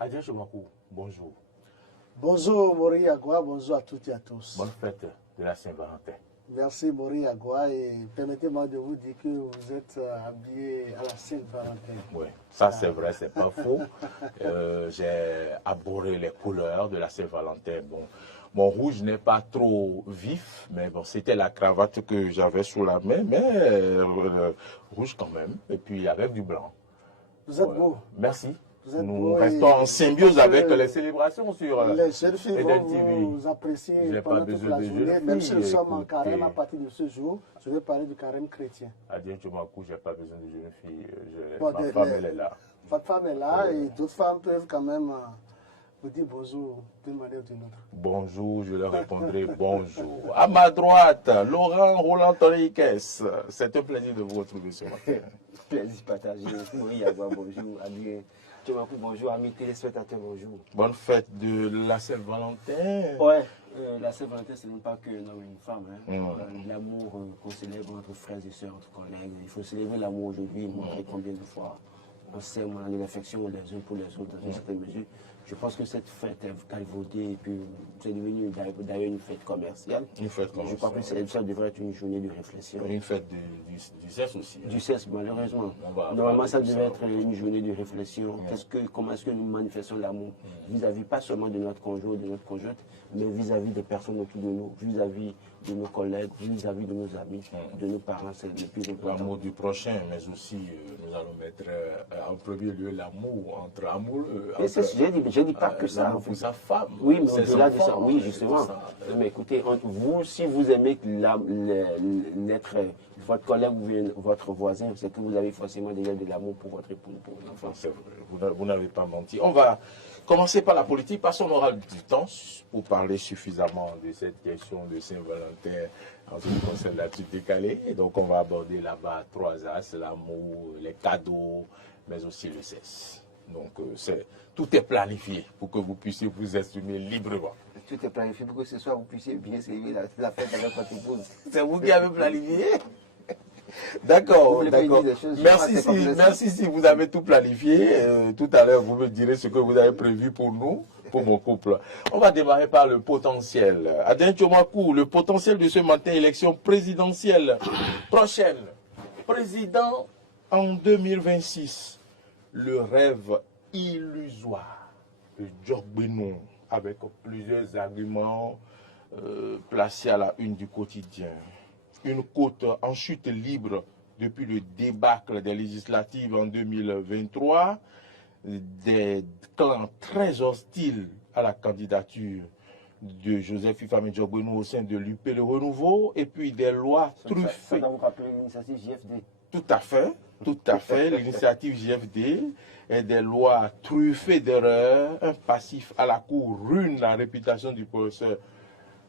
Adrien Chomakou, bonjour. Bonjour Mori Agua, bonjour à toutes et à tous. Bonne fête de la Saint-Valentin. Merci Mori Agua et permettez-moi de vous dire que vous êtes habillé à la Saint-Valentin. Oui, ça c'est vrai, c'est pas faux. J'ai abhorré les couleurs de la Saint-Valentin. Bon, mon rouge n'est pas trop vif, mais bon, c'était la cravate que j'avais sous la main, mais rouge quand même, et puis avec du blanc. Vous êtes beau. Merci. Nous restons en symbiose avec les célébrations sur les jeunes filles Eden vont TV. vous apprécier pendant toute la de journée. Même si nous sommes en carême à partir de ce jour, je vais parler du carême chrétien. Adrien Chomakou, je n'ai pas besoin de jeunes filles. Bon, ma femme, elle est là. Votre femme est là et d'autres femmes peuvent quand même vous dire bonjour d'une manière ou d'une autre. Bonjour, je leur répondrai bonjour. À ma droite, Laurent Roland Tonriquez. C'est un plaisir de vous retrouver ce matin. Plaisir partagé. Oui, Agua, bonjour. Adrien Chomakou, bonjour. Amis téléspectateurs, bonjour. Bonne fête de la Saint-Valentin. Ouais, la Saint-Valentin, ce n'est pas que un homme et une femme. Hein. L'amour qu'on célèbre entre frères et sœurs, entre collègues. Il faut célébrer l'amour aujourd'hui et montrer combien de fois on s'aime, on a de l'affection les uns pour les autres dans une certaine mesure. Je pense que cette fête est galvaudée et puis c'est devenu d'ailleurs une fête commerciale. Une fête commerciale. Je crois que ça devrait être une journée de réflexion. Une fête du sexe aussi. Du sexe, malheureusement. Normalement, ça devait être une journée de réflexion. Comment est-ce que nous manifestons l'amour vis-à-vis pas seulement de notre conjoint ou de notre conjointe, mais vis-à-vis des personnes autour de nous, vis-à-vis de nos collègues, vis-à-vis de nos amis, de nos parents, c'est le plus important. L'amour du prochain, mais aussi nous allons mettre en premier lieu l'amour entre amoureux. Je dis pas que ça. L'amour pour sa femme. Oui, mais au-delà de ça, oui, justement. Mais écoutez, vous, si vous aimez votre collègue ou votre voisin, c'est que vous avez forcément déjà de l'amour pour votre époux, pour vos enfants. C'est vrai, vous n'avez pas menti. On va commencer par la politique, parce qu'on aura du temps pour parler suffisamment de cette question de Saint-Valentin en ce qui concerne la suite décalée. Et donc on va aborder là-bas trois axes, l'amour, les cadeaux, mais aussi le sexe. Donc tout est planifié pour que vous puissiez vous exprimer librement. Tout est planifié pour que ce soir vous puissiez bien célébrer la fête avec votre épouse. C'est vous qui avez planifié? D'accord, d'accord. Merci si vous avez tout planifié. Tout à l'heure, vous me direz ce que vous avez prévu pour nous, pour mon couple. On va démarrer par le potentiel. Adrien Chomakou, le potentiel de ce matin, élection présidentielle prochaine. Président en 2026. Le rêve illusoire de Djokbenou, avec plusieurs arguments placés à la une du quotidien. Une côte en chute libre depuis le débâcle des législatives en 2023, des clans très hostiles à la candidature de Joseph Ifame Djokbenou au sein de l'UP Le Renouveau, et puis des lois truffées. Ça vous rappelle l'initiative JFD? Tout à fait, l'initiative JFD et des lois truffées d'erreurs, un passif à la cour ruine la réputation du professeur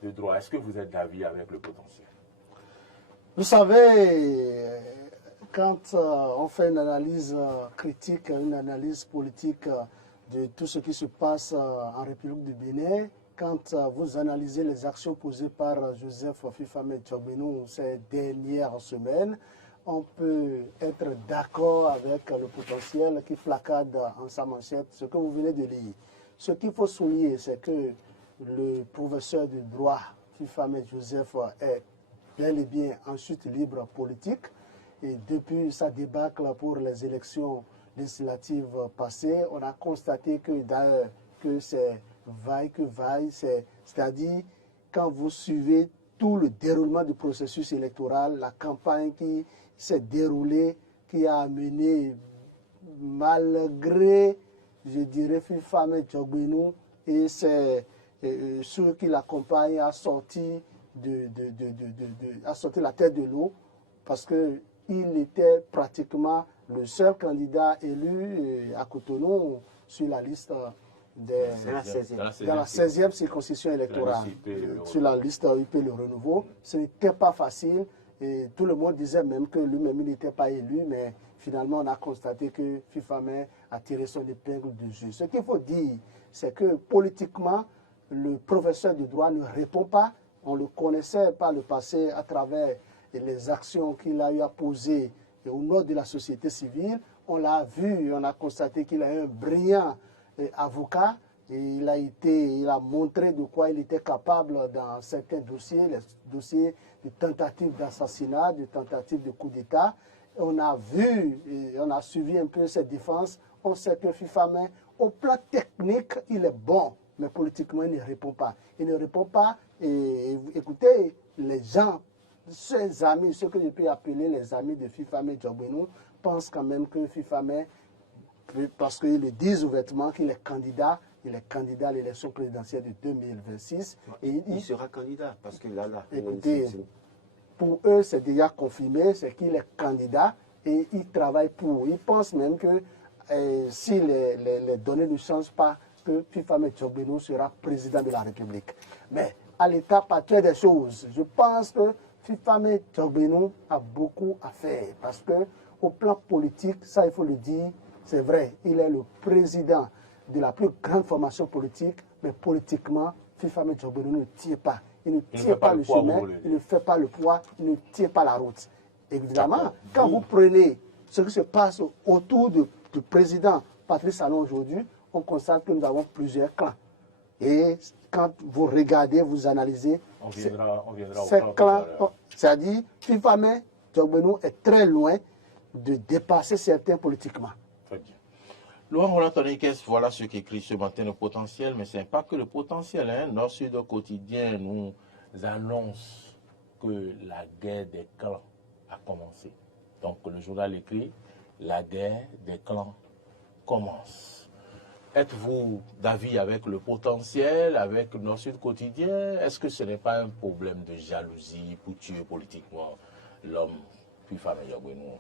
de droit. Est-ce que vous êtes d'avis avec le potentiel? Vous savez, quand on fait une analyse critique, une analyse politique de tout ce qui se passe en République du Bénin, quand vous analysez les actions posées par Joseph Ifame Djokbenou ces dernières semaines, on peut être d'accord avec le potentiel qui placade en sa manchette ce que vous venez de lire. Ce qu'il faut souligner, c'est que le professeur de droit Ifame Joseph est bel et bien en chute libre politique. Et depuis sa débâcle pour les élections législatives passées, on a constaté que d'ailleurs que c'est vaille que vaille, c'est-à-dire quand vous suivez tout le déroulement du processus électoral, la campagne qui s'est déroulée, qui a amené, malgré, je dirais, Ifame Djokbenou et ceux qui l'accompagnent, a sorti la tête de l'eau, parce qu'il était pratiquement le seul candidat élu à Cotonou sur la liste dans la 16e circonscription électorale, sur la liste UP Le Renouveau. Ce n'était pas facile et tout le monde disait même que lui-même il n'était pas élu, mais finalement on a constaté que Ifame a tiré son épingle du jeu. Ce qu'il faut dire, c'est que politiquement, le professeur de droit ne répond pas. On le connaissait par le passé à travers les actions qu'il a eu à poser au nom de la société civile. On l'a vu, on a constaté qu'il a un brillant avocat. Et il a montré de quoi il était capable dans certains dossiers, les dossiers de tentative d'assassinat, de tentative de coup d'État. On a vu, et on a suivi un peu cette défense. On sait que Fifamé, au plan technique, il est bon, mais politiquement, il ne répond pas. Il ne répond pas. Et écoutez, les gens, ses amis, ceux que je peux appeler les amis de Fifamé Djokbeno, pensent quand même que Fifamé, parce qu'ils le disent ouvertement qu'il est candidat, il est candidat à l'élection présidentielle de 2026. Et il sera candidat, parce que là, écoutez, pour eux, c'est déjà confirmé, c'est qu'il est candidat et il travaille pour. Ils pensent même que si les données ne changent pas, que Fifamé Djokbeno sera président de la République. Mais à l'état actuel des choses, je pense que Fifamé Djokbeno a beaucoup à faire. Parce que au plan politique, ça il faut le dire, c'est vrai, il est le président de la plus grande formation politique, mais politiquement, Fifamé Djokbeno ne tient pas. Il ne tient pas le chemin, il ne fait pas le poids, il ne tient pas la route. Évidemment, quand vous prenez ce qui se passe autour du président Patrice Talon aujourd'hui, on constate que nous avons plusieurs clans. Et quand vous regardez, vous analysez, ces clans, c'est-à-dire Fifamé Djokbeno est très loin de dépasser certains politiquement. Très bien. Laurent Roland Tonekes, voilà ce qu'écrit ce matin le potentiel, mais ce n'est pas que le potentiel. Hein. Nord-Sud au quotidien nous annonce que la guerre des clans a commencé. Donc le journal écrit, la guerre des clans commence. Êtes-vous d'avis avec le potentiel, avec Nord-Sud quotidien? Est-ce que ce n'est pas un problème de jalousie pour tuer politiquement l'homme Fifamé Djokbeno?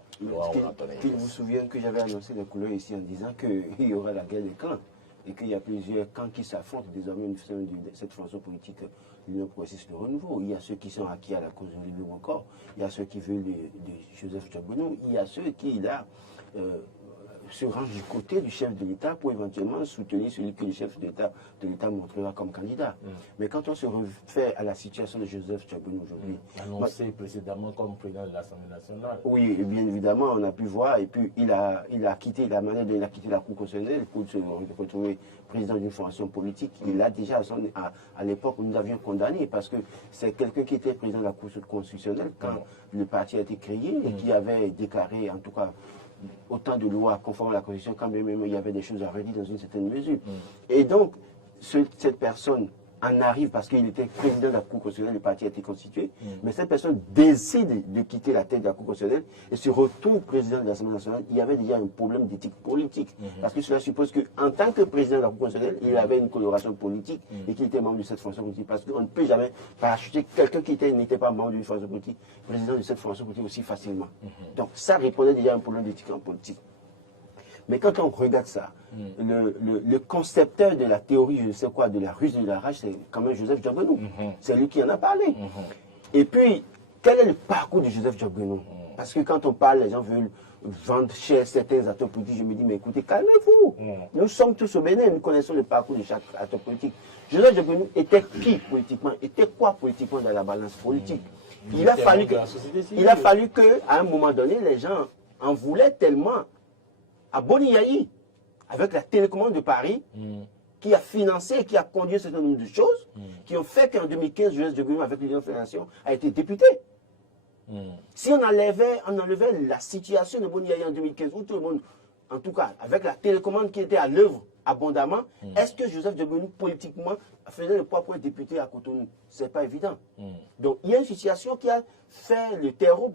Qu'il vous souvienne que j'avais annoncé les couleurs ici en disant qu'il y aura la guerre des clans et qu'il y a plusieurs camps qui s'affrontent désormais au sein de cette formation politique de l'Union progressiste de renouveau. Il y a ceux qui sont acquis à la cause de l'Union encore, il y a ceux qui veulent de Joseph Djokbeno, il y a ceux qui là se rangent du côté du chef de l'État pour éventuellement soutenir celui que le chef de l'État montrera comme candidat. Mais quand on se refait à la situation de Joseph Djokbeno aujourd'hui... Annoncé précédemment comme président de l'Assemblée nationale. Oui, et bien évidemment, on a pu voir, et puis il a quitté la manière dont il a quitté la Cour constitutionnelle pour se retrouver président d'une formation politique. Il a déjà, à l'époque, nous avions condamné, parce que c'est quelqu'un qui était président de la Cour constitutionnelle quand le parti a été créé, et qui avait déclaré, en tout cas, autant de lois conformes à la Constitution, quand même il y avait des choses à redire dans une certaine mesure. Et donc, cette personne en arrive parce qu'il était président de la Cour constitutionnelle, le parti a été constitué, mais cette personne décide de quitter la tête de la Cour constitutionnelle et se retrouve président de l'Assemblée nationale. Il y avait déjà un problème d'éthique politique, parce que cela suppose qu'en tant que président de la Cour constitutionnelle, il avait une coloration politique et qu'il était membre de cette fonction politique, parce qu'on ne peut jamais parachuter quelqu'un qui n'était pas membre d'une fonction politique, président de cette fonction politique aussi facilement. Donc ça répondait déjà à un problème d'éthique en politique. Mais quand on regarde ça, le concepteur de la théorie, je ne sais quoi, de la ruse de la rage, c'est quand même Joseph Djokbeno. C'est lui qui en a parlé. Et puis, quel est le parcours de Joseph Djokbeno? Parce que quand on parle, les gens veulent vendre cher certains acteurs politiques. Je me dis, mais écoutez, calmez-vous. Nous sommes tous au Bénin, nous connaissons le parcours de chaque acteur politique. Joseph Djokbeno était qui politiquement? Était quoi politiquement dans la balance politique? Il a fallu qu'à un moment donné, les gens en voulaient tellement à Boni Yayi, avec la télécommande de Paris, qui a financé, qui a conduit un certain nombre de choses, qui ont fait qu'en 2015, Joseph Djokbeno, avec l'Union Fédération, a été député. Si on enlevait la situation de Boni Yayi en 2015, où tout le monde, en tout cas, avec la télécommande qui était à l'œuvre abondamment, est-ce que Joseph Djokbeno, politiquement, faisait le poids pour être député à Cotonou? Ce n'est pas évident. Donc, il y a une situation qui a fait le terreau,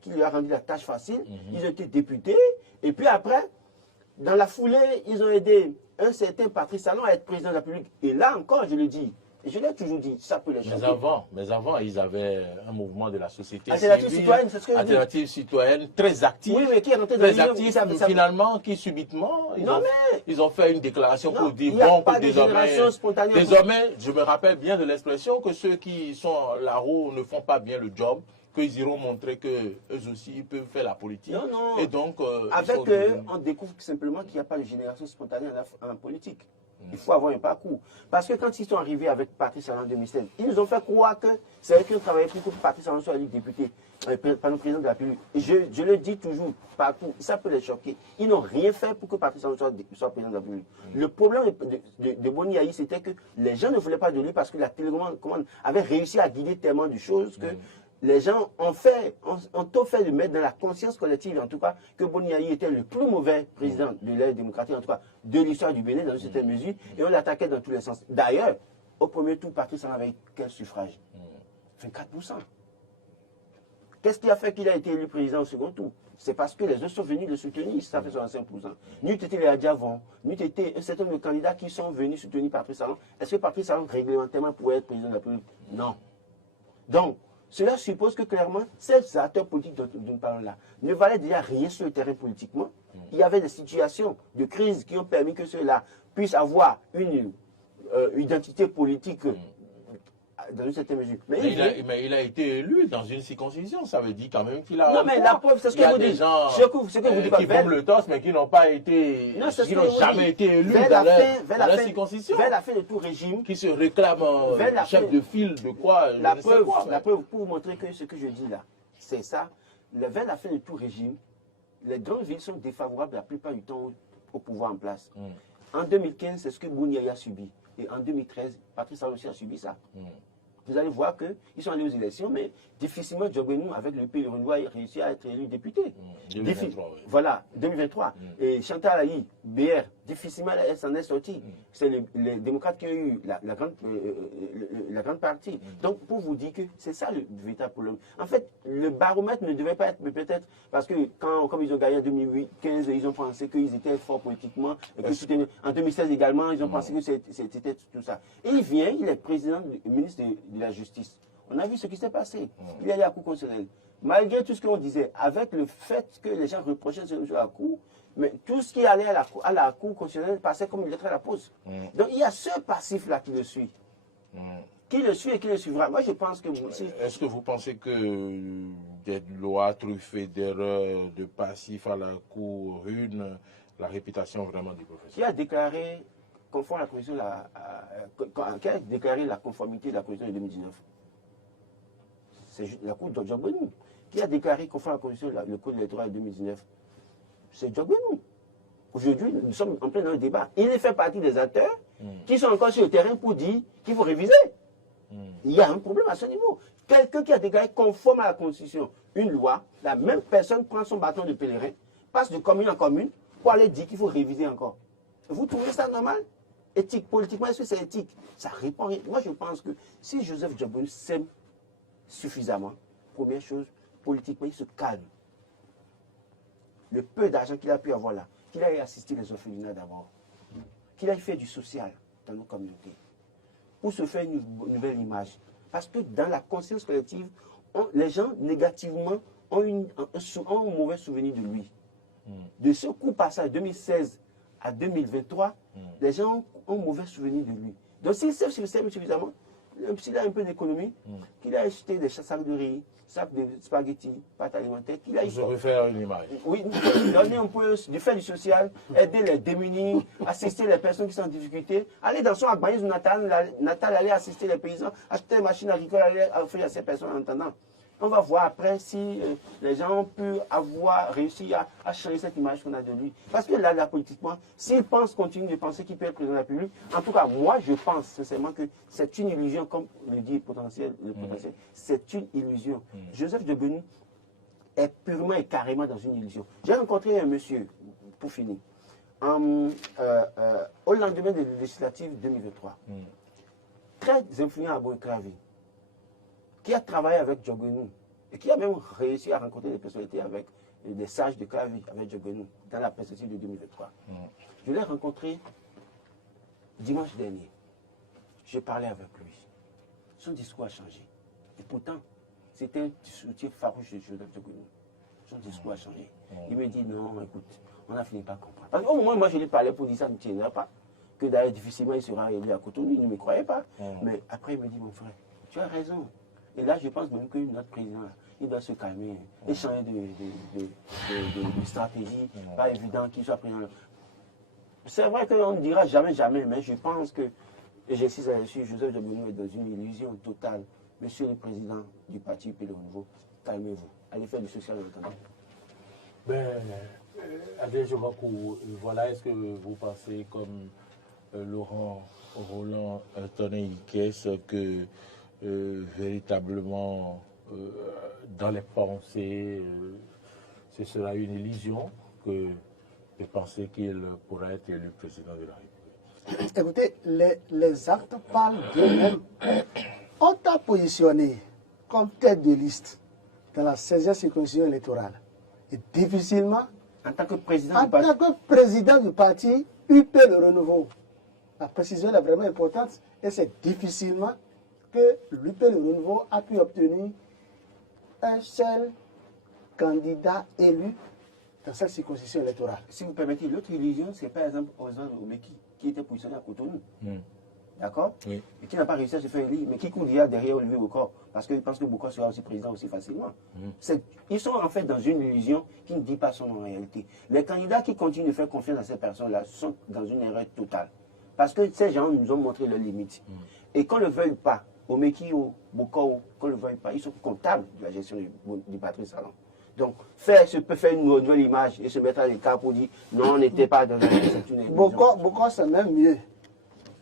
qui lui a rendu la tâche facile. Ils ont été députés. Et puis après, dans la foulée, ils ont aidé un certain Patrice Talon à être président de la République. Et là encore, je le dis, et je l'ai toujours dit, ça peut les changer. Mais avant, ils avaient un mouvement de la société alternative civile, citoyenne, c'est ce que je dis. Alternative citoyenne, très active. Oui, mais qui est rentré dans très active, finalement, qui subitement, ils ont fait une déclaration pour dire, bon, que désormais, je me rappelle bien de l'expression que ceux qui sont là-haut ne font pas bien le job, qu'ils iront montrer qu'eux aussi, ils peuvent faire la politique. Non. Et donc, avec eux, on découvre simplement qu'il n'y a pas de génération spontanée en politique. Il faut avoir un parcours. Parce que quand ils sont arrivés avec Patrice Talon en 2016, ils nous ont fait croire que c'est eux qui ont travaillé pour que Patrice Talon soit élu député, par le président de la République. Je le dis toujours, partout, ça peut les choquer. Ils n'ont rien fait pour que Patrice Talon soit président de la République. Le problème de Boni Yayi, c'était que les gens ne voulaient pas de lui parce que la télécommande avait réussi à guider tellement de choses que les gens ont tout fait de mettre dans la conscience collective, en tout cas, que Boni Yayi était le plus mauvais président de l'ère démocratique, en tout cas, de l'histoire du Bénin, dans une certaine mesure, et on l'attaquait dans tous les sens. D'ailleurs, au premier tour, Patrice Talon avait quel suffrage? 24%. Qu'est-ce qui a fait qu'il a été élu président au second tour? C'est parce que les autres sont venus le soutenir, ça fait 65%. N'eût été les Adjavon, n'eût été un certain nombre de candidats qui sont venus soutenir Patrice Talon. Est-ce que Patrice Talon, réglementairement, pouvait être président de la République? Non. Donc, cela suppose que clairement, ces acteurs politiques dont nous parlons là ne valaient déjà rien sur le terrain politiquement. Il y avait des situations de crise qui ont permis que ceux-là puissent avoir une identité politique dans une certaine mesure. Mais il a été élu dans une circonscription, ça veut dire quand même qu'il a... Non, mais la preuve, c'est ce que vous dites. Il y a des gens qui font le toss, mais qui n'ont pas été... qui n'ont jamais été élus dans la circonscription. Vers la fin de tout régime... Qui se réclament chef de file de quoi, la preuve, pour vous montrer que ce que je dis là, c'est ça. Vers la fin de tout régime, les grandes villes sont défavorables la plupart du temps au pouvoir en place. En 2015, c'est ce que Boni Yayi a subi. Et en 2013, Patrice Talon aussi a subi ça. Vous allez voir qu'ils sont allés aux élections, mais difficilement Djogbenou, avec le pays Renouveau, a réussi à être élu député. 2023, oui. Voilà, 2023. Et Chantal Aïe, BR, difficilement elle s'en est sortie. C'est les démocrates qui ont eu la grande partie. Donc, pour vous dire que c'est ça le véritable problème. En fait, le baromètre ne devait pas être, peut-être, parce que comme ils ont gagné en 2015, ils ont pensé qu'ils étaient forts politiquement. Et que en 2016 également, ils ont pensé que c'était tout ça. Et il est président, ministre de la Justice. On a vu ce qui s'est passé. Il est allé à la Cour constitutionnelle. Malgré tout ce qu'on disait, avec le fait que les gens reprochaient sur la Cour, mais tout ce qui allait à la Cour constitutionnelle passait comme une lettre à la poste. Donc il y a ce passif-là qui le suit. Qui le suit et qui le suivra. Moi je pense que... Est-ce que vous pensez que des lois truffées d'erreurs, de passifs à la Cour ruinent la réputation vraiment du professeur? Qui a déclaré conforme à la Constitution, qui a déclaré la conformité de la Constitution de 2019? C'est la Cour de Djogbenou. Qui a déclaré conforme à la Constitution le Code électoral de 2019? C'est Djogbenou. Aujourd'hui, nous sommes en plein dans le débat. Il fait partie des acteurs qui sont encore sur le terrain pour dire qu'il faut réviser. Il y a un problème à ce niveau. Quelqu'un qui a déclaré conforme à la Constitution une loi, la même personne prend son bâton de pèlerin, passe de commune en commune pour aller dire qu'il faut réviser encore. Vous trouvez ça normal? Éthique, politiquement, est-ce que c'est éthique? Ça répond rien. Moi, je pense que si Joseph Djogbenou s'aime suffisamment, première chose, politiquement, il se calme. Le peu d'argent qu'il a pu avoir là, qu'il aille assister les orphelinats d'abord, qu'il aille faire du social dans nos communautés, pour se faire une nouvelle image. Parce que dans la conscience collective, les gens, négativement, ont un mauvais souvenir de lui. De ce coup passage 2016 à 2023, les gens ont un mauvais souvenir de lui. Donc s'il s'aime suffisamment, s'il a un peu d'économie, qu'il a acheté des sacs de riz, sacs de spaghettis, pâtes alimentaires, qu'il a... Se refaire une image. Oui, donner un peu, faire du social, aider les démunis, assister les personnes qui sont en difficulté, aller dans son agbaïs natal, aller assister les paysans, acheter des machines agricoles, aller offrir à ces personnes en attendant. On va voir après si les gens ont pu avoir réussi à changer cette image qu'on a de lui. Parce que là, politiquement, s'il continue de penser qu'il peut être président de la République, en tout cas, moi, je pense sincèrement que c'est une illusion, comme le dit le potentiel, c'est une illusion. Joseph Djogbenou est purement et carrément dans une illusion. J'ai rencontré un monsieur, pour finir, au lendemain des législatives 2023, très influent à Boïkravi, qui a travaillé avec Djogbenou et qui a même réussi à rencontrer des personnalités avec des sages de Kravi avec Djogbenou dans la perspective de 2023. Je l'ai rencontré dimanche dernier. J'ai parlé avec lui. Son discours a changé. Et pourtant, c'était un soutien farouche de Joseph Djogbenou. Son discours a changé. Il me dit non, écoute, on a fini par comprendre. Parce qu'au moment où moi je lui parlais pour dire ça ne tiendrait pas. Que d'ailleurs difficilement il sera élu à Cotonou, il ne me croyait pas. Mais après il me dit mon frère, tu as raison. Et là, je pense même que notre président, il doit se calmer et changer de stratégie. Pas évident qu'il soit président. C'est vrai qu'on ne dira jamais, jamais, mais je pense que, et j'insiste là-dessus, Joseph Djabounou est dans une illusion totale. Monsieur le Président du parti P de Renouveau, calmez-vous. Allez faire du social en attendant. Ben, Adèle Jomakou, voilà, est-ce que vous pensez comme Laurent Roland Tonné Ikes que véritablement dans les pensées, ce sera une illusion que de penser qu'il pourra être élu président de la République? Écoutez, les actes parlent d'eux-mêmes. On t'a positionné comme tête de liste dans la 16e circonscription électorale. Et difficilement, En tant que président du parti, UP le Renouveau, la précision est vraiment importante et c'est difficilement que l'UP le Renouveau a pu obtenir un seul candidat élu dans cette circonscription électorale. Si vous permettez, l'autre illusion, c'est par exemple Ozan Omeki, qui était positionné à Cotonou. D'accord? Oui. Et qui n'a pas réussi à se faire élire, mais qui court déjà derrière lui Bokor, parce qu'il pense que Bokor sera aussi président aussi facilement. Ils sont en fait dans une illusion qui ne dit pas son nom en réalité. Les candidats qui continuent de faire confiance à ces personnes-là sont dans une erreur totale. Parce que ces gens nous ont montré leurs limites. Et qu'on ne le veuille pas, Omeki ou Bokor, qu'on ne le veuille pas, ils sont comptables de la gestion du Patrice Talon. Donc, peut faire une nouvelle image et se mettre à l'écart pour dire non, on n'était pas dans une illusion. Bokor, c'est même mieux.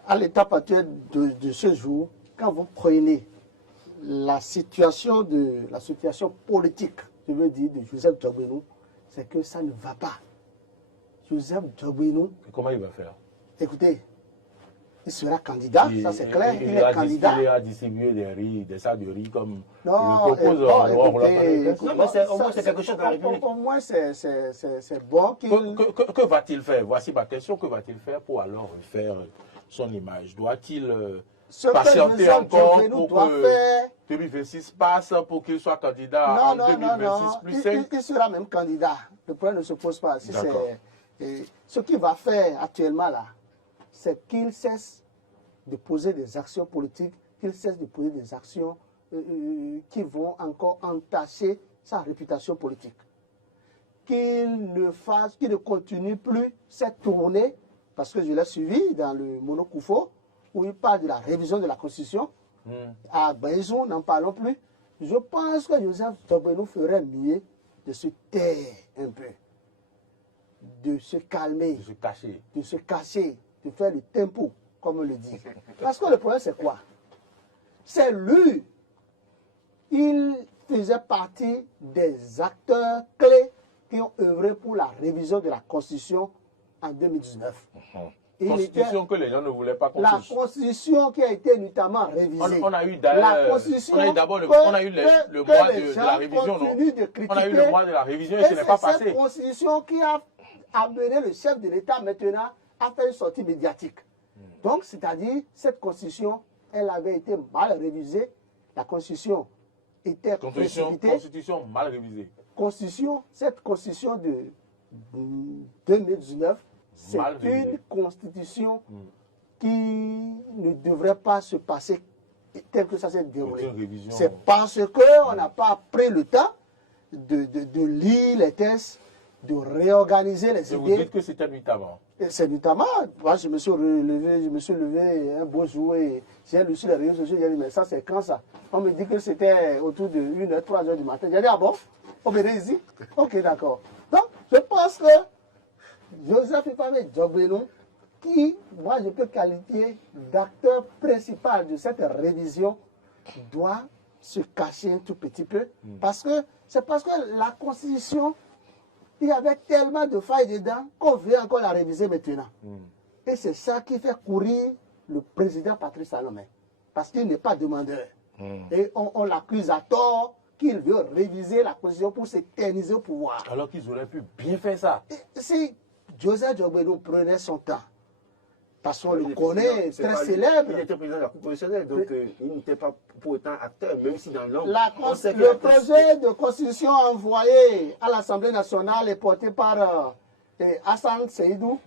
À l'étape actuelle de ce jour, quand vous prenez la situation politique, je veux dire, de Joseph Djabounou, c'est que ça ne va pas. Joseph Djabounou. Comment il va faire? Écoutez, il sera candidat, ça c'est clair, il est candidat. Il a distribué des sacs de riz comme non, il propose au moins c'est quelque chose dans la République. Au moins c'est bon qu'il... Que va-t-il faire? Voici ma question, que va-t il faire pour alors refaire son image? Doit-il patienter encore pour que 2026 passe pour qu'il soit candidat en 2026 plus 5? Il sera même candidat. Le problème ne se pose pas. Si ce qu'il va faire actuellement là, c'est qu'il cesse de poser des actions politiques, qu'il cesse de poser des actions qui vont encore entacher sa réputation politique. Qu'il ne continue plus cette tournée, parce que je l'ai suivi dans le Monokoufo, où il parle de la révision de la Constitution. À Baïzou, n'en parlons plus. Je pense que Joseph Djabounou ferait mieux de se taire un peu, de se calmer, de se cacher, de faire le tempo, comme on le dit. Parce que le problème, c'est quoi? C'est lui. Il faisait partie des acteurs clés qui ont œuvré pour la révision de la Constitution en 2019. Constitution que les gens ne voulaient pas qu'on La Constitution qui a été notamment révisée. On a eu d'abord le mois de la révision, non? On a eu le mois de la révision et ce n'est pas passé. C'est cette Constitution qui a amené le chef de l'État maintenant à faire une sortie médiatique. Donc, c'est-à-dire, cette Constitution, elle avait été mal révisée. La Constitution était Constitution mal révisée. Cette Constitution de 2019, c'est une Constitution qui ne devrait pas se passer tel que ça s'est déroulé. C'est parce qu'on n'a pas pris le temps de lire les textes, de réorganiser les idées. Vous dites que c'était nuitamment. C'est nuitamment. Moi, je me suis levé un beau jour et j'ai lu sur les réseaux sociaux, j'ai dit, mais ça, c'est quand ça? On me dit que c'était autour de 1h, 3h du matin. J'ai dit, ah bon? On me dit ici? Ok, d'accord. Donc, je pense que Joseph Ifame Djabounou, qui, moi, je peux qualifier d'acteur principal de cette révision, doit se cacher un tout petit peu. C'est parce que la Constitution, il y avait tellement de failles dedans qu'on veut encore la réviser maintenant. Et c'est ça qui fait courir le président Patrice Talon. Parce qu'il n'est pas demandeur. Et on l'accuse à tort qu'il veut réviser la Constitution pour s'éterniser au pouvoir. Alors qu'ils auraient pu bien faire ça. Si Joseph Djabounou prenait son temps, parce qu'on le connaît, très célèbre. Il était président de la Cour constitutionnelle, donc il n'était pas pour autant acteur, même si dans l'ombre. Le projet de constitution envoyé à l'Assemblée nationale est porté par Hassan Seydou.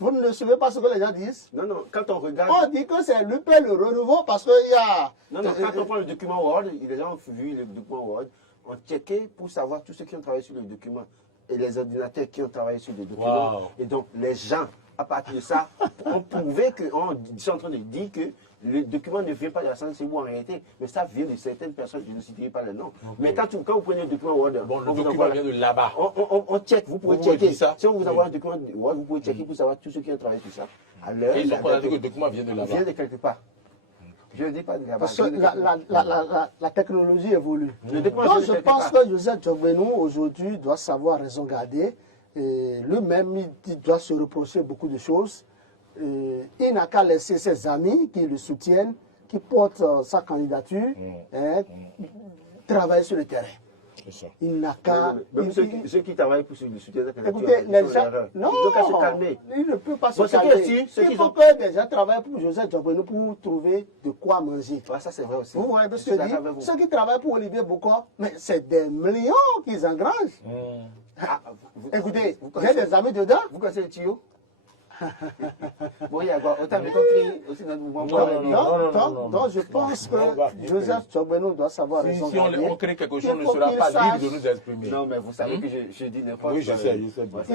Vous ne suivez pas ce que les gens disent? Non, non, quand on regarde... On dit que c'est l'UP le renouveau parce qu'il y a... Non, non, quand on prend le document Word, les gens ont vu le document Word, on checké pour savoir tous ceux qui ont travaillé sur le document. et les ordinateurs qui ont travaillé sur des documents. Wow. Et donc, les gens, à partir de ça, ont prouvé ils sont en train de dire que le document ne vient pas de la CENI en réalité, mais ça vient de certaines personnes, je ne citerai pas les noms. Okay. Mais quand vous prenez le document Word, bon, le document vient de là-bas. On check, vous pouvez checker. Si on vous envoie un document Word, vous pouvez checker pour savoir tous ceux qui ont travaillé sur ça. Alors, ils ont dit que le document vient de là-bas. Vient de quelque part. Je ne dis pas de là-bas. Parce que la technologie évolue. Donc je pense que Joseph Djogbenou aujourd'hui doit savoir raison garder. Lui-même, il doit se reprocher beaucoup de choses. Il n'a qu'à laisser ses amis qui le soutiennent, qui portent sa candidature, travailler sur le terrain. Il n'a qu'à... Même ceux qui travaillent pour le soutien de la candidature, écoutez, les gens... Non, ils n'ont qu'à se calmer. Il ne peut pas se calmer. Il faut que les gens travaillent pour Joseph Djogbenou pour trouver de quoi manger. Ouais, ça c'est vrai aussi. Vous voyez ce que je dis? Ceux qui travaillent pour Olivier Bokor, mais c'est des millions qu'ils engrangent. Écoutez, j'ai des amis dedans. Vous connaissez le tuyau? Bon, il y a quoi? Autant de compris aussi dans le mouvement. Donc, je pense que Joseph Djogbenou doit savoir raison garder. Si on crée quelque chose, on ne sera pas libre de nous exprimer. Non, mais vous savez que je dis n'importe quoi. Oui, je sais. Il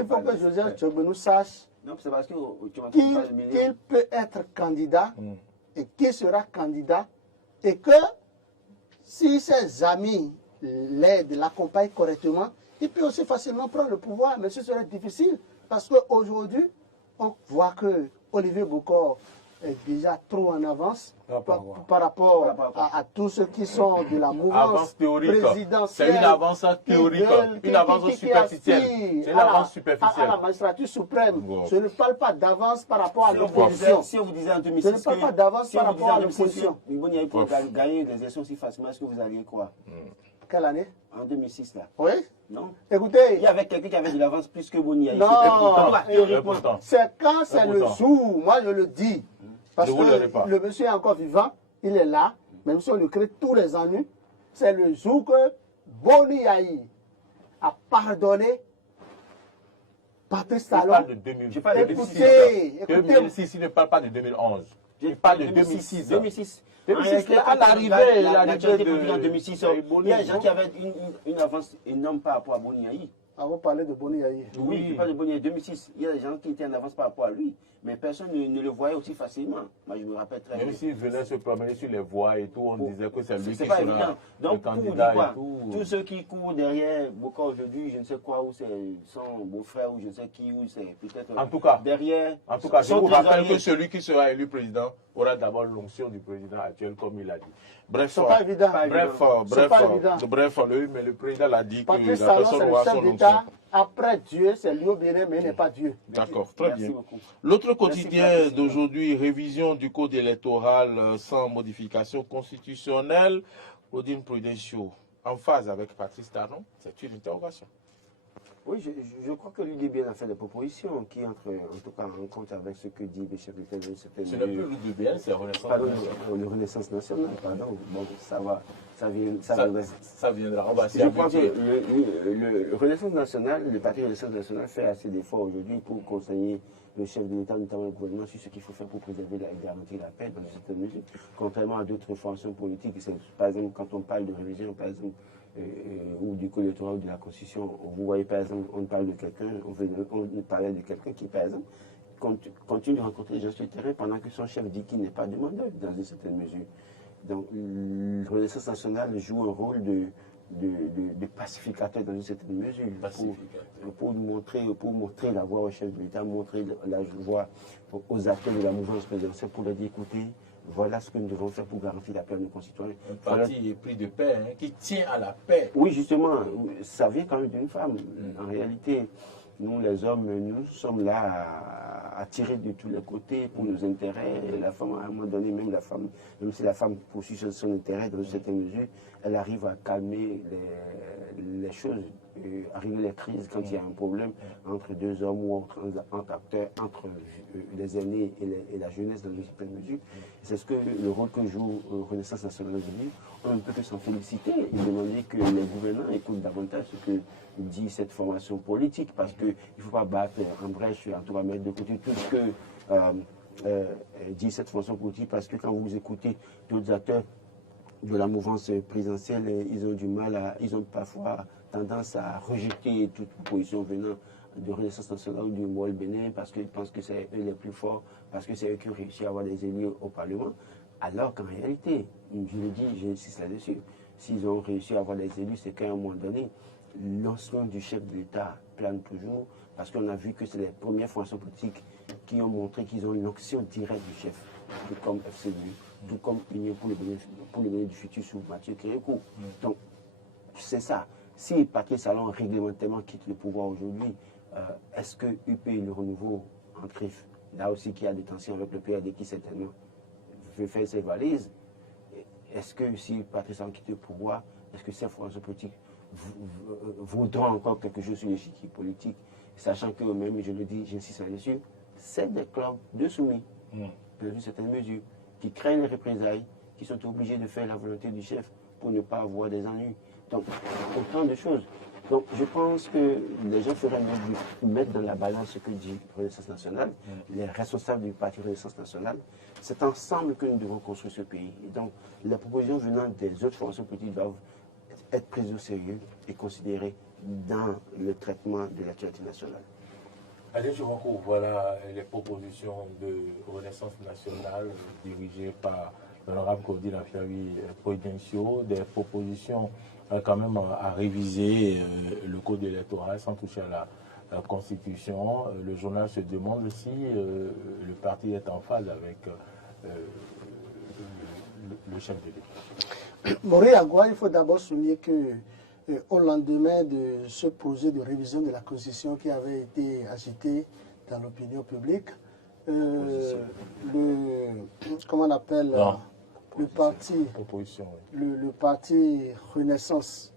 faut que Joseph Djogbenou sache qu'il peut être candidat et qu'il sera candidat et que si ses amis l'aident, l'accompagnent correctement, il peut aussi facilement prendre le pouvoir, mais ce serait difficile parce qu'aujourd'hui, on voit que Olivier Bokor est déjà trop en avance par rapport à tous ceux qui sont de la mouvance présidentielle. C'est une avance théorique, une avance superficielle. C'est une avance superficielle. À la magistrature suprême. Je ne parle pas d'avance par rapport à l'opposition. Si on vous disait en 2006 je ne parle pas d'avance par rapport à l'opposition. Il pour gagner des élections si facilement, est-ce que vous alliez quoi? Quelle année? En 2006, là. Oui. Non. Écoutez. Il y avait quelqu'un qui avait de l'avance plus que Boni. Non. C'est quand c'est le pourtant. jour, moi je le dis. Parce que le monsieur est encore vivant, il est là, même si on lui crée tous les ennuis. C'est le jour que Boni Yahi a pardonné Patrice Talon. Je parle de 2000. Écoutez, 2006, il ne parle pas de 2011. Il parle de 2006. 2006. À l'arrivée de 2006, il y a des gens qui avaient une avance énorme par rapport à Boni Yahi. Ah, vous parlez de Boni Yahi. Oui, je parle de Boni Yahi 2006. Il y a des gens qui étaient en avance par rapport à lui, mais personne ne le voyait aussi facilement. Moi, je me rappelle très bien. Même s'il venait se promener sur les voies et tout, on disait que c'est lui qui pas sera évident. Donc, le candidat et tout. Tous ceux qui courent derrière Bokor aujourd'hui, je ne sais quoi, ou c'est son beau-frère, ou je ne sais qui, ou c'est peut-être en tout cas, derrière. En tout cas, je vous rappelle que celui qui sera élu président aura d'abord l'onction du président actuel, comme il a dit. Bref, c'est pas évident. Bref, mais le président l'a dit Patrice que la Talon, personne c'est le aura chef son d'État. onction. Après Dieu, c'est lui au bien, mais il n'est pas Dieu. D'accord, très bien. Beaucoup. L'autre quotidien d'aujourd'hui, révision du code électoral sans modification constitutionnelle. Odile Prudentiaux, en phase avec Patrice Talon, c'est une interrogation. Oui, je crois que l'UDBN a fait des propositions qui entrent en tout cas en compte avec ce que dit le chef d'État. Ce n'est plus l'UDBN, c'est Renaissance nationale. Le Renaissance nationale, pardon. Bon, ça va, ça viendra. On va s'y je crois que habituer. le Renaissance nationale, le parti Renaissance nationale fait assez d'efforts aujourd'hui pour conseiller le chef de l'État, notamment le gouvernement, sur ce qu'il faut faire pour préserver et garantir la paix dans certaines mesures, contrairement à d'autres formations politiques. Par exemple, quand on parle de religion, par exemple, ou du code électoral ou de la Constitution, vous voyez par exemple, on parle de quelqu'un, on parlait de quelqu'un qui, par exemple, continue de rencontrer les gens sur le terrain pendant que son chef dit qu'il n'est pas demandeur dans une certaine mesure. Donc, le Renaissance nationale joue un rôle de pacificateur dans une certaine mesure pour montrer la voie au chef de l'État, montrer la voie aux acteurs de la mouvance présidentielle pour leur dire écoutez, voilà ce que nous devons faire pour garantir la paix à nos concitoyens. Un parti épris de paix, qui tient à la paix. Oui, justement, ça vient quand même d'une femme. En réalité, nous les hommes, nous sommes là à tirer de tous les côtés pour nos intérêts. Et la femme, à un moment donné, même si la femme poursuit son intérêt dans une certaine mesure, elle arrive à calmer les choses, arriver les crises quand il y a un problème entre deux hommes ou entre acteurs, entre les aînés et la jeunesse dans une certaine mesure. C'est ce que le rôle que joue Renaissance nationale aujourd'hui. On ne peut que s'en féliciter et demander que les gouvernants écoutent davantage ce que dit cette formation politique, parce qu'il ne faut pas battre en brèche, en tout cas mettre de côté tout ce que dit cette formation politique, parce que quand vous écoutez d'autres acteurs de la mouvance présidentielle, ils ont du mal ils ont parfois tendance à rejeter toute proposition venant de Renaissance nationale ou du Moual Bénin parce qu'ils pensent que c'est eux les plus forts, parce que c'est eux qui ont réussi à avoir des élus au Parlement. Alors qu'en réalité, je le dis, j'insiste là-dessus, s'ils ont réussi à avoir des élus, c'est qu'à un moment donné, l'onction du chef de l'État plane toujours, parce qu'on a vu que c'est les premières formations politiques qui ont montré qu'ils ont l'onction directe du chef, tout comme FCDU, tout comme Union pour le Bénin du futur sous Mathieu Kérékou. Donc, c'est ça. Si Patrice Talon réglementairement quitte le pouvoir aujourd'hui, est-ce que UP et le renouveau en griffe, là aussi qu'il y a des tensions avec le PAD qui certainement veut faire ses valises, est-ce que si Patrice Talon quitte le pouvoir, est-ce que ces formations politiques voudront encore quelque chose sur l'échiquier politique, sachant que même, je le dis, j'insiste là-dessus, c'est des clubs de soumis, dans une certaine mesure, qui craignent les représailles, qui sont obligés de faire la volonté du chef pour ne pas avoir des ennuis. Donc, autant de choses. Donc, je pense que les gens feraient mieux de mettre dans la balance ce que dit Renaissance nationale, les responsables du parti Renaissance nationale. C'est ensemble que nous devons construire ce pays. Et donc, les propositions venant des autres formations politiques doivent être prises au sérieux et considérées dans le traitement de l'actualité nationale. Allez, je recours. Voilà les propositions de Renaissance nationale dirigées par l'honorable Cordine Afiavi Prudencio, des propositions quand même à réviser le code électoral sans toucher à la Constitution. Le journal se demande si le parti est en phase avec le chef de l'État. Maurice Agua, il faut d'abord souligner que au lendemain de ce projet de révision de la Constitution qui avait été agité dans l'opinion publique, comment on appelle le parti Renaissance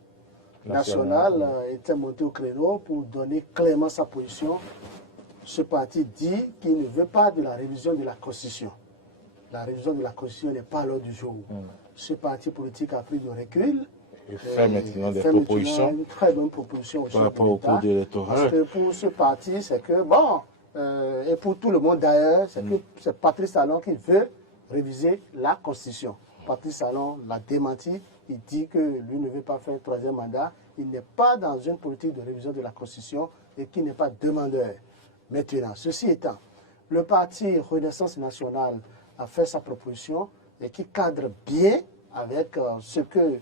nationale était monté au créneau pour donner clairement sa position. Ce parti dit qu'il ne veut pas de la révision de la Constitution. La révision de la Constitution n'est pas à l'ordre du jour. Ce parti politique a pris du recul. Et fait maintenant des propositions. Une très bonne proposition par rapport au code électoral. Parce que pour ce parti, c'est que, bon, et pour tout le monde d'ailleurs, c'est que c'est Patrice Talon qui veut réviser la Constitution. Patrice Talon l'a démenti. Il dit que lui ne veut pas faire un troisième mandat. Il n'est pas dans une politique de révision de la Constitution et qu'il n'est pas demandeur. Maintenant, ceci étant, le parti Renaissance nationale a fait sa proposition et qui cadre bien avec ce que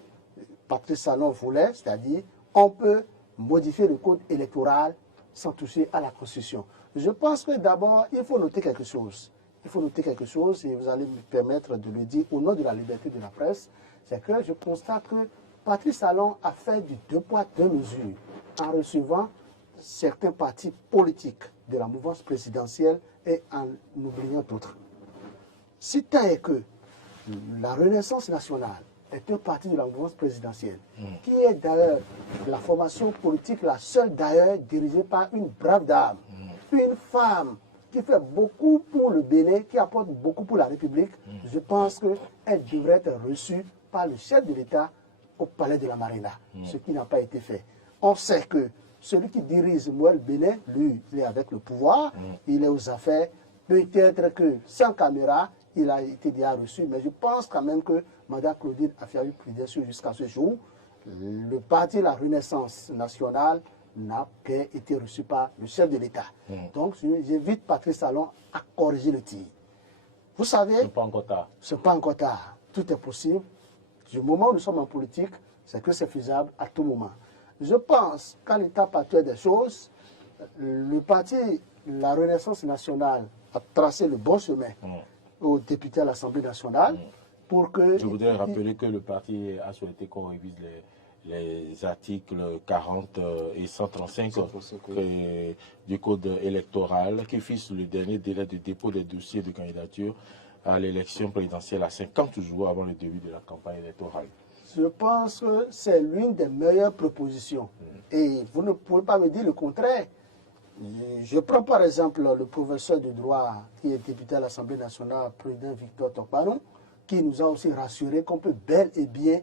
Patrice Talon voulait, c'est-à-dire on peut modifier le code électoral sans toucher à la Constitution. Je pense que d'abord, il faut noter quelque chose. Il faut noter quelque chose et vous allez me permettre de le dire au nom de la liberté de la presse, c'est que je constate que Patrice Talon a fait du 2 poids 2 mesures en recevant certains partis politiques de la mouvance présidentielle et en oubliant d'autres. Si tant est que la Renaissance nationale est un parti de la mouvance présidentielle, qui est d'ailleurs la formation politique, la seule d'ailleurs dirigée par une brave dame, une femme qui fait beaucoup pour le Bénin, qui apporte beaucoup pour la République, je pense qu'elle devrait être reçue par le chef de l'État au palais de la Marina, ce qui n'a pas été fait. On sait que celui qui dirige Moual Bénin, lui, il est avec le pouvoir, il est aux affaires, peut-être que sans caméra, il a été déjà reçu, mais je pense quand même que Mme Claudine Afiavi Prudencio jusqu'à ce jour, le parti La Renaissance nationale n'a pas été reçu par le chef de l'État. Donc j'invite Patrice Talon à corriger le tir. Vous savez, c'est pas encore tard. C'est pas encore tard. Tout est possible. Du moment où nous sommes en politique, c'est que c'est faisable à tout moment. Je pense qu'à l'état actuel des choses, le parti La Renaissance nationale a tracé le bon chemin aux députés à l'Assemblée nationale pour que... Je voudrais rappeler que le parti a souhaité qu'on révise les articles 40 et 135 du code électoral qui fixe le dernier délai de dépôt des dossiers de candidature à l'élection présidentielle à 50 jours avant le début de la campagne électorale. Je pense que c'est l'une des meilleures propositions. Et vous ne pouvez pas me dire le contraire. Je prends par exemple le professeur de droit qui est député à l'Assemblée nationale, président Victor Tokpanou, qui nous a aussi rassuré qu'on peut bel et bien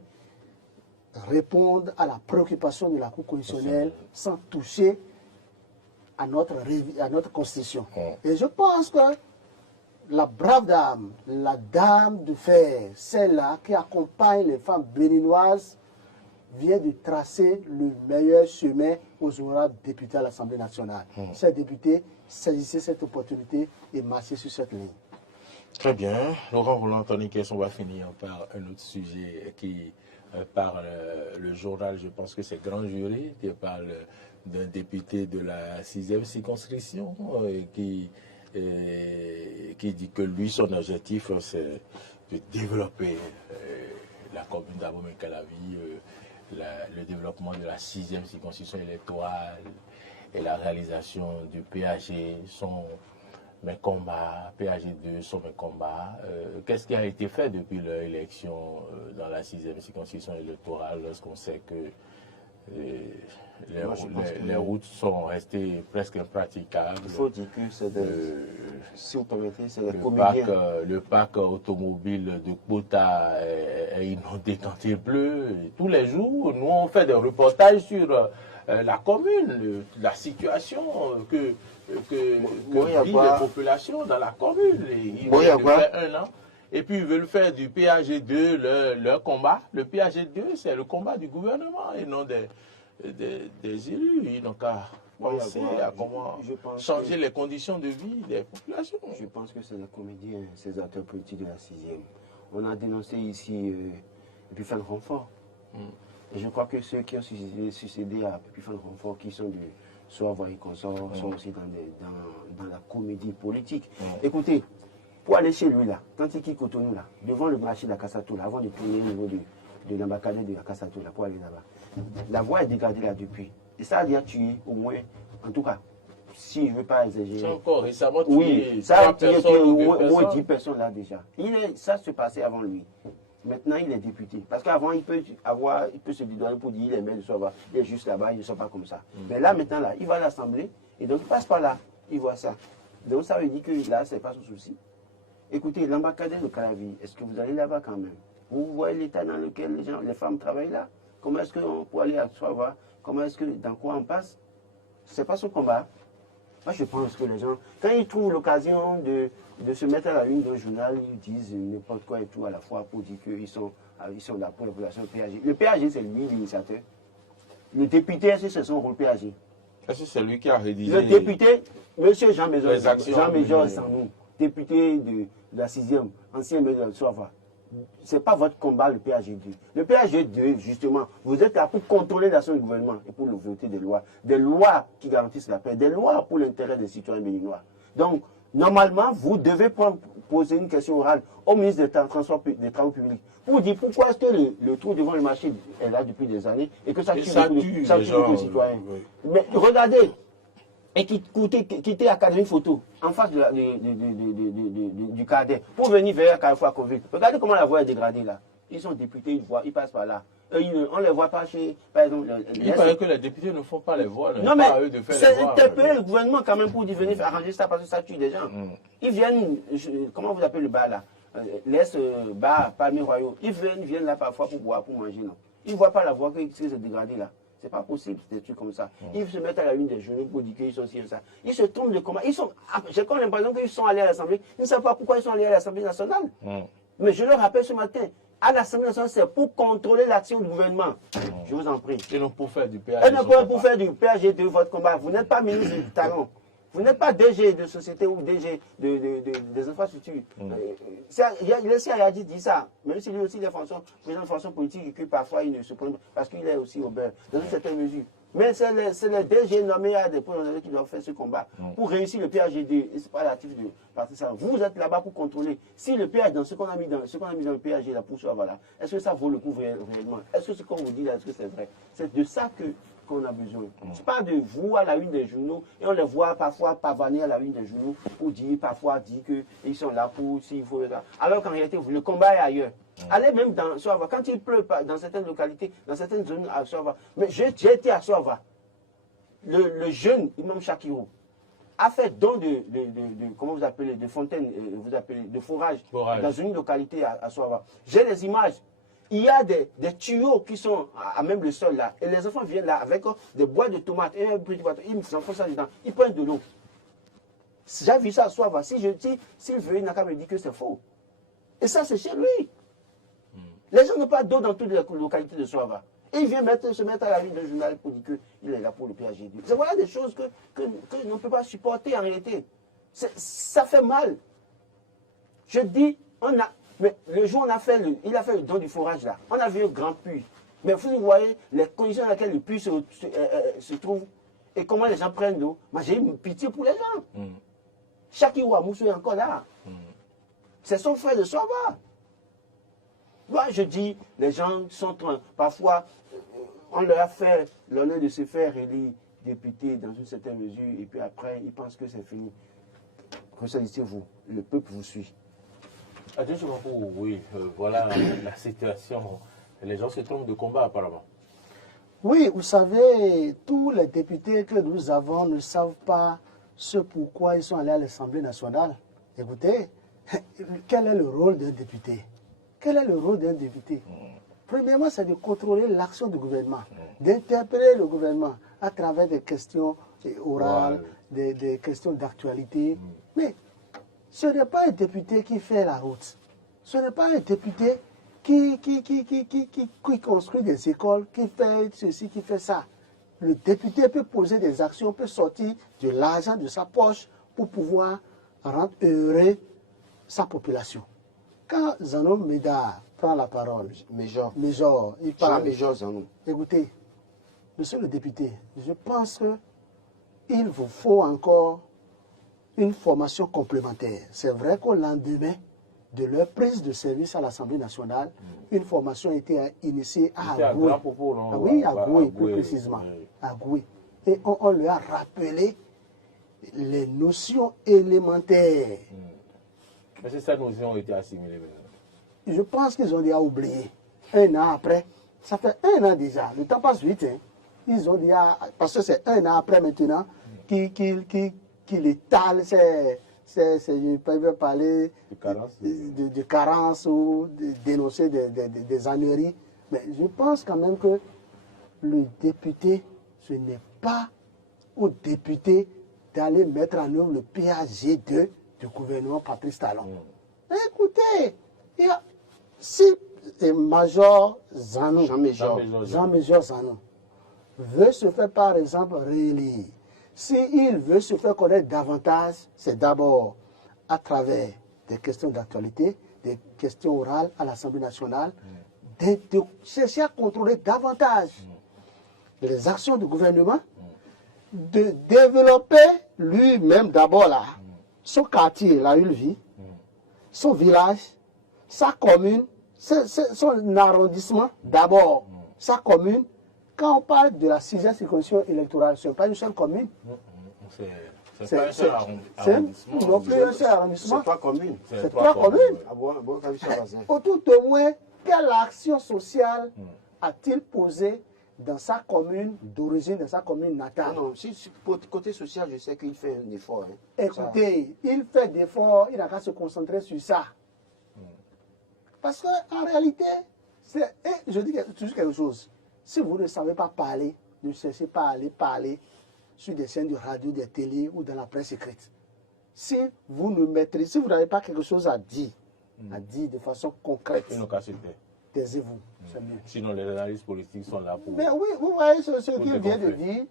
répondre à la préoccupation de la Cour constitutionnelle sans toucher à notre Constitution. Et je pense que la brave dame, la dame de fer, celle-là qui accompagne les femmes béninoises vient de tracer le meilleur chemin aux honorables députés à l'Assemblée nationale. Ces députés saisissaient cette opportunité et marchaient sur cette ligne. Très bien. Laurent Roland-Anthony, on va finir par un autre sujet qui parle le journal, je pense que c'est Grand Jury, qui parle d'un député de la 6e circonscription qui dit que lui, son objectif, c'est de développer la commune d'Abomey-Calavi, le développement de la 6e circonscription électorale et la réalisation du PAG sont mes combats, PAG2 sont mes combats. Qu'est-ce qui a été fait depuis l'élection dans la 6e circonscription électorale lorsqu'on sait que les routes sont restées presque impraticables? Il faut dire que c'est si vous permettez, c'est des comédiens. Le parc automobile de Kota est inondé quand il pleut. Tous les jours, nous on fait des reportages sur la commune, la situation que vivent les populations dans la commune. Ils veulent faire 1 an. Et puis ils veulent faire du PAG2 leur combat. Le PAG2, c'est le combat du gouvernement et non des élus. Ils n'ont qu'à penser à comment changer les conditions de vie des populations. Je pense que c'est les comédiens, ces acteurs politiques de la 6e. On a dénoncé ici Epiphan Renfort. Et je crois que ceux qui ont succédé à Epiphan Renfort, qui sont de Soava et consorts, sont aussi dans la comédie politique. Écoutez, pour aller chez lui là, quand il quitte Cotonou là, devant le marché de la Kassatou là, avant de tourner au niveau de l'embarcadère de la Kassatou là, pour aller là-bas, la voie est dégradée là depuis. Et ça a déjà tué au moins, en tout cas, si je ne veux pas exagérer. C'est encore récemment tué. Oui, ça a tué au moins 10 personnes là déjà. Ça se passait avant lui. Maintenant, il est député. Parce qu'avant, il peut se dédouaner pour dire qu'il est maire de Soava. Il est juste là-bas, il ne sont pas comme ça. Mais là, maintenant, là, il va à l'Assemblée et donc il passe par là. Il voit ça. Donc ça veut dire que là, ce n'est pas son souci. Écoutez, l'embarcadère de Calavi, est-ce que vous allez là-bas quand même? Vous voyez l'état dans lequel les femmes travaillent là? Comment est-ce qu'on peut aller à Soava? Comment est-ce que, dans quoi on passe? Ce n'est pas son combat. Moi, je pense que les gens, quand ils trouvent l'occasion de se mettre à la une d'un journal, ils disent n'importe quoi et tout à la fois pour dire qu'ils sont là pour la population PAG. Le PAG, c'est lui l'initiateur. Le député, est-ce que c'est son rôle PAG? Est-ce que c'est lui qui a rédigé? Le député, M. Jean-Méjor Sanou, député de la 6e, ancien maire de Soava. Ce n'est pas votre combat, le PAG2. Le PAG2, justement, vous êtes là pour contrôler l'action du gouvernement et pour voter des lois qui garantissent la paix, des lois pour l'intérêt des citoyens béninois. Donc, normalement, vous devez poser une question orale au ministre des Travaux publics pour dire pourquoi est-ce que le trou devant le marché est là depuis des années et que ça tue beaucoup de citoyens. Oui. Mais regardez, et quitter l'Académie Photo en face du cadet pour venir vers Carrefour Covid. Regardez comment la voie est dégradée là. Ils sont députés, ils passent par là. On ne les voit pas chez, par exemple... Il paraît que les députés ne font pas les voies. Non mais, c'est interpeller le gouvernement quand même pour venir arranger ça parce que ça tue des gens. Ils viennent, comment vous appelez le bar là? Bar, Palmiers Royaux. Ils viennent là parfois pour boire, pour manger, non. Ils ne voient pas la voie qui s'est dégradée là. C'est pas possible, des trucs comme ça. Ils se mettent à la une des journaux pour dire qu'ils sont ci et ça. Ils se trompent de combat. J'ai comme l'impression qu'ils sont allés à l'Assemblée. Ils ne savent pas pourquoi ils sont allés à l'Assemblée nationale. Mais je le rappelle ce matin, à l'Assemblée nationale, c'est pour contrôler l'action du gouvernement. Je vous en prie. Et non pour faire du PAG. Et non pour faire du PAG de votre combat. Vous n'êtes pas ministre du talent. Vous n'êtes pas DG de société ou DG des infrastructures. Le Ayadi dit ça. Même si lui aussi, il est président de fonction politique et que parfois il ne se prend parce qu'il est aussi au beurre, dans une certaine mesure. Mais c'est les DG nommés à des points qui doivent faire ce combat pour réussir le PAG2. Et ce n'est pas l'actif de partir ça. Vous êtes là-bas pour contrôler. Si le PAG, dans ce qu'on a mis dans le PAG, la poursuite, voilà, est-ce que ça vaut le coup réellement? Est-ce que ce qu'on vous dit là, est-ce que c'est vrai? C'est de ça qu'on a besoin. C'est pas de vous à la une des journaux et on les voit parfois pavaner à la une des journaux pour parfois dire qu'ils sont là pour s'il faut. Alors qu'en réalité, le combat est ailleurs. Allez même dans Soava, quand il pleut dans certaines localités, dans certaines zones à Soava. Mais j'ai été à Soava. Le jeune Imam Shakiro a fait don comment vous appelez, de fontaine, vous appelez, de forage dans une localité à Soava. J'ai les images. Il y a des tuyaux qui sont à même le sol là. Et les enfants viennent là avec des boîtes de tomates et un petit bateau. Ils s'enfoncent ça dedans. Ils prennent de l'eau. J'ai vu ça à Soava. S'il veut, il n'a qu'à me dire que c'est faux. Et ça, c'est chez lui. Les gens n'ont pas d'eau dans toutes les localités de Soava. Et il vient se mettre à la une d'un journal pour dire qu'il est là pour le PAG2. C'est voilà des choses que l'on ne peut pas supporter en réalité. Ça fait mal. Je dis, mais le jour où il a fait le don du forage là, on a vu un grand puits. Mais vous voyez les conditions dans lesquelles le puits se trouve et comment les gens prennent l'eau. Moi j'ai eu pitié pour les gens. Chaki Ouamoussou est encore là. C'est son frère de Sova. Moi je dis, les gens sont parfois, on leur a fait l'honneur de se faire élire député dans une certaine mesure et puis après ils pensent que c'est fini. Ressortissez-vous, le peuple vous suit. Oui, voilà la situation. Les gens se trompent de combat apparemment. Oui, vous savez, tous les députés que nous avons ne savent pas ce pourquoi ils sont allés à l'Assemblée nationale. Écoutez, quel est le rôle d'un député? Quel est le rôle d'un député? Premièrement, c'est de contrôler l'action du gouvernement, d'interpeller le gouvernement à travers des questions orales, des questions d'actualité. Mais ce n'est pas un député qui fait la route. Ce n'est pas un député qui construit des écoles, qui fait ceci, qui fait ça. Le député peut poser des actions, peut sortir de l'argent de sa poche pour pouvoir rendre heureux sa population. Quand Zanou Médard prend la parole, Major, il parle. Major Zanou. Écoutez, monsieur le député, je pense qu'il vous faut encore une formation complémentaire. C'est vrai qu'au lendemain de leur prise de service à l'Assemblée nationale, une formation a été initiée à Agoué. Oui, à Agoué, plus précisément. À Agoué. Et on leur a rappelé les notions élémentaires. Mais c'est ça, notions ont été assimilées. Je pense qu'ils ont déjà oublié. Un an après, ça fait un an déjà, le temps passe vite. Hein. Ils ont déjà, parce que c'est un an après maintenant qu'il étale je peux parler de carence ou de dénoncer des âneries. Mais je pense quand même que le député, ce n'est pas au député d'aller mettre en œuvre le PAG2 du gouvernement Patrice Talon. Écoutez, si Major Zanou, Jean-Major Zanou, veut se faire par exemple réélire, s'il veut se faire connaître davantage, c'est d'abord à travers des questions d'actualité, des questions orales à l'Assemblée nationale, de chercher à contrôler davantage les actions du gouvernement, de développer lui-même d'abord là, son quartier, là où il vit, son village, sa commune, son arrondissement, d'abord sa commune. Quand on parle de la 6e circonscription électorale, ce n'est pas une seule commune. C'est pas un seul arrondissement. Non plus un seul arrondissement. C'est 3 communes. C'est 3 communes. Autour de moins, quelle action sociale a-t-il posé dans sa commune d'origine, dans sa commune natale? Non, côté social, je sais qu'il fait un effort. Hein. Écoutez, il fait d'efforts, il n'a qu'à se concentrer sur ça. Parce qu'en réalité, je dis toujours quelque chose. Si vous ne savez pas parler, ne cherchez pas à aller parler sur des chaînes de radio, des télés ou dans la presse écrite. Si vous n'avez pas quelque chose à dire de façon concrète, taisez-vous, c'est mieux. Sinon, les analystes politiques sont là pour... Mais oui, vous voyez ce qu'il vient de dire,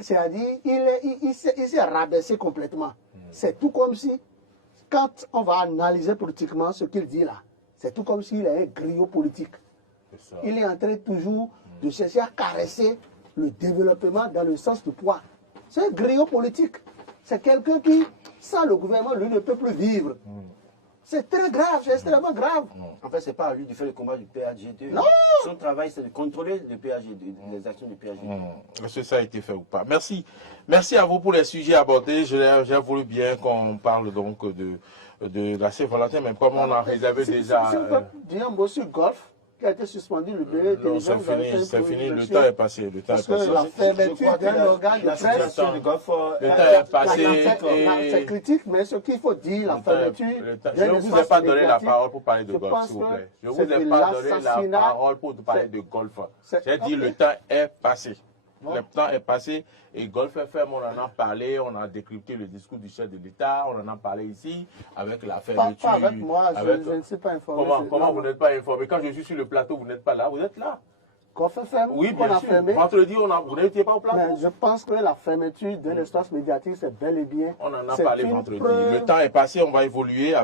c'est-à-dire il s'est rabaissé complètement. C'est tout comme si, quand on va analyser politiquement ce qu'il dit là, c'est tout comme s'il est un griot politique. Il est en train toujours de chercher à caresser le développement dans le sens du poids. C'est un griot politique. C'est quelqu'un qui, sans le gouvernement, lui ne peut plus vivre. C'est très grave, c'est extrêmement grave. En fait, ce n'est pas à lui de faire le combat du PAG2. Non. Son travail, c'est de contrôler le PAG2, les actions du PAG2. Est-ce que ça a été fait ou pas? Merci. Merci à vous pour les sujets abordés. J'ai voulu bien qu'on parle donc de la Saint-Valentin, mais comme on a réservé déjà... Si on peut dire un mot sur golf, qui a été suspendu, le BE. Non, c'est fini, le temps est passé. Parce que la fermeture d'un organe de presse, le golf, le temps est passé. C'est critique, mais ce qu'il faut dire, la fermeture... Je ne vous ai pas donné la parole pour parler de golf, s'il vous plaît. Je ne vous ai pas donné la parole pour parler de golf. J'ai dit le temps est passé. Le temps est passé et Golf FM, on en a parlé, on a décrypté le discours du chef de l'État, on en a parlé ici avec la fermeture. Pas avec moi, je ne suis pas informé. Comment vous n'êtes pas informé? Quand je suis sur le plateau, vous n'êtes pas là, vous êtes là. Coffre ferme, Oui, qu'on bien a sûr. fermé. Vendredi, vous n'étiez pas au plateau. Mais je pense que la fermeture de l'espace médiatique, c'est bel et bien. On en a c'est parlé une vendredi. preuve Le temps est passé, on va évoluer.